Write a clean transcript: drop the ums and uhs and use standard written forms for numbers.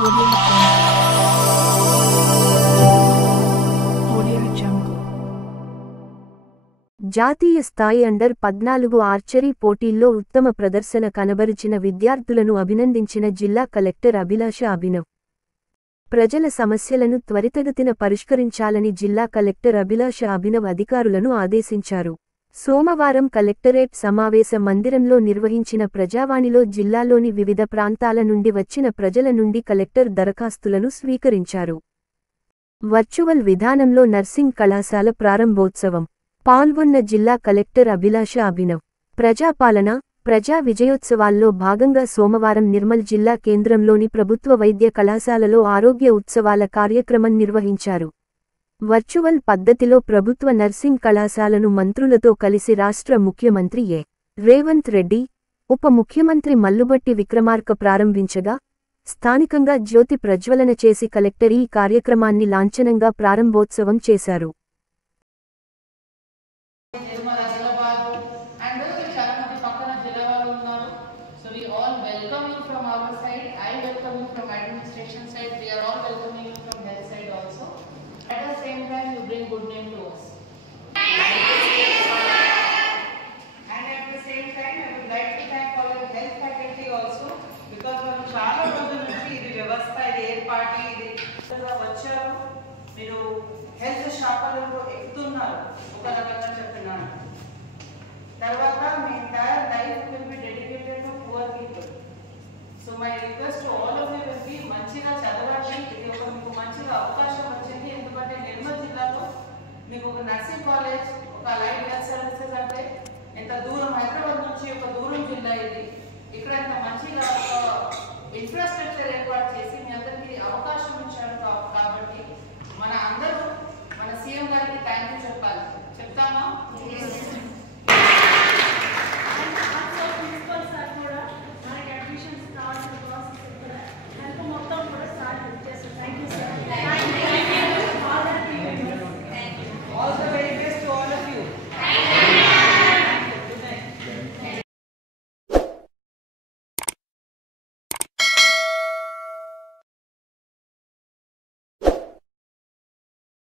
Audio Jungle. జాతీయ స్థాయి under 14 archery పోటీల్లో ఉత్తమ ప్రదర్శన కనబరిచిన విద్యార్థులను అభినందించిన జిల్లా కలెక్టర్ అభిలాష అభినవ్. ప్రజల సమస్యలను త్వరితగతిన పరిష్కరించాలని జిల్లా కలెక్టర్ అభిలాష అభినవ్ అధికారులను ఆదేశించారు. సోమవారం కలెక్టరేట్ సమావేశ మందిరంలో నిర్వహించిన ప్రజావాణిలో జిల్లాలోని వివిధ ప్రాంతాల నుండి వచ్చిన ప్రజల నుండి కలెక్టర్ దరఖాస్తులను స్వీకరించారు. వర్చువల్ విధానంలో నర్సింగ్ కళాశాల ప్రారంభోత్సవం పాల్గొన్న జిల్లా కలెక్టర్ అభిలాష అభినవ్. ప్రజాపాలన, ప్రజా విజయోత్సవాల్లో భాగంగా సోమవారం నిర్మల్ జిల్లా కేంద్రంలోని ప్రభుత్వ వైద్య కళాశాలలో ఆరోగ్య ఉత్సవాల కార్యక్రమం నిర్వహించారు. వర్చువల్ పద్ధతిలో ప్రభుత్వ నర్సింగ్ కళాశాలను మంత్రులతో కలిసి రాష్ట్ర ముఖ్యమంత్రి ఎ. రేవంత్ రెడ్డి, ఉప ముఖ్యమంత్రి మల్లుబట్టి విక్రమార్క ప్రారంభించగా, స్థానికంగా జ్యోతి ప్రజ్వలన చేసి కలెక్టర్ ఈ కార్యక్రమాన్ని లాంఛనంగా ప్రారంభోత్సవం చేశారు. Bring good name to us. And at the same time, I would like to thank all the health faculty also, because మనం చాలా రోజుల నుంచి ఇది వ్యవస్థ, ఇది ఏర్పాటు, ఇది వచ్చారు. మీరు హెల్త్ శాఖలలో ఎక్కుతున్నారు, ఒక రకంగా చెప్తున్నాను. తర్వాత మీ entire life will be dedicated to poor people. So my request to all of you will be మంచిగా చదవండి. ఇది ఒక మీకు మంచిగా అవకాశం వచ్చింది. ఎందుకంటే నిర్మల్ జిల్లాలో మీకు ఒక నర్సింగ్ కాలేజ్, ఒక లైఫ్ హెల్త్ సర్వీసెస్ అంటే ఎంత దూరం, హైదరాబాద్ నుంచి ఒక దూరం జిల్లా ఇది. ఇక్కడ ఇంత మంచిగా ఇన్ఫ్రాస్ట్రక్చర్ ఏర్పాటు చేసి మీ అందరికీ అవకాశం ఇచ్చారు. కాబట్టి మన అందరూ మన సీఎం గారికి థ్యాంక్ యూ చెప్పాలి. చెప్తామా?